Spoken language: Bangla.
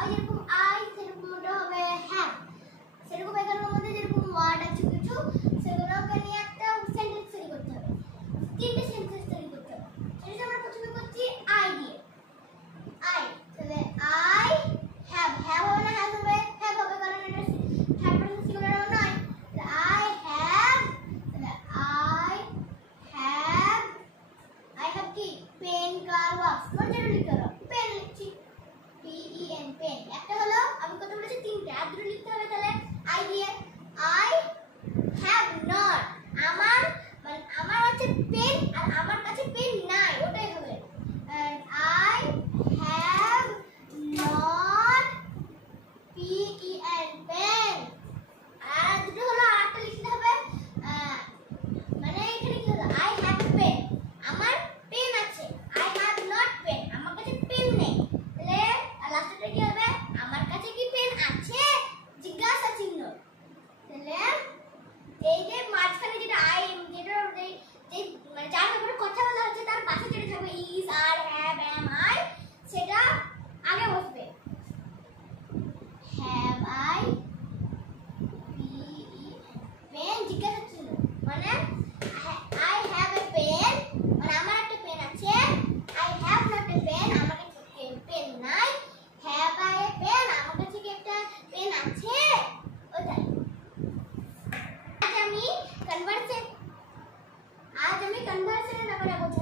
আই যেরকম আই সেরকম ওটা হবে হ্যাভ। সেরকম এখানের মধ্যে যেরকম ওয়ার্ড আছে কিছু সেগুলোকে নিয়ে একটা সেন্টেন্স তৈরি করতে হবে, তিনটে সেন্টেন্স তৈরি করতে হবে। সেটা আমরা প্রথমে করছি আই দিয়ে। আই তাহলে আই হ্যাভ, হ্যাভ হবে না হ্যাভ হবে, হ্যাভ হবে কারণ এটা থার্ড পারসন সিঙ্গুলার নয়। আই হ্যাভ, তাহলে আই হ্যাভ কি পেন কার ওয়াক্স, মানে যেটা লিখতে হবে পেন লিখছি পি ই এন পেন। একটা হলো আমি কত বলেছি তিনটে, আর দুটো লিখতে হবে তাহলে আই দিয়ে। আই হ্যাভ নট, আমার মানে আমার হচ্ছে পেন আর আমার কাছে পেন নাই ওটাই হবে। I have not P E N pen. আর দুটো হলো আরেকটা লিখতে হবে মানে এখানে কি হলো আই হ্যাভ পেন, আমার পেন আছে, আই হ্যাভ নট পেন, আমার কাছে পেন নেই। তাহলে লাস্টে কি হবে আমার কাছে কি পেন আছে জিজ্ঞাসা চিহ্ন। তাহলে এই যে মাঝখানে যেটা আই যেটা যে মানে যার ব্যাপারে কথা বলা হচ্ছে তার পাশে যেটা থাকবে is are have am I সেটা আগে বসবে। Have I P E pen জিজ্ঞাসা চিহ্ন মানে আই হ্যাভ এ পেন মানে আমার একটা পেন আছে, I have not a pen আমার কাছে পেন নাই, হ্যাভ আই এ পেন আমার কাছে কি একটা পেন আছে ওটাই। আজ আমি কনভারসেশনের ব্যাপারে বলছি।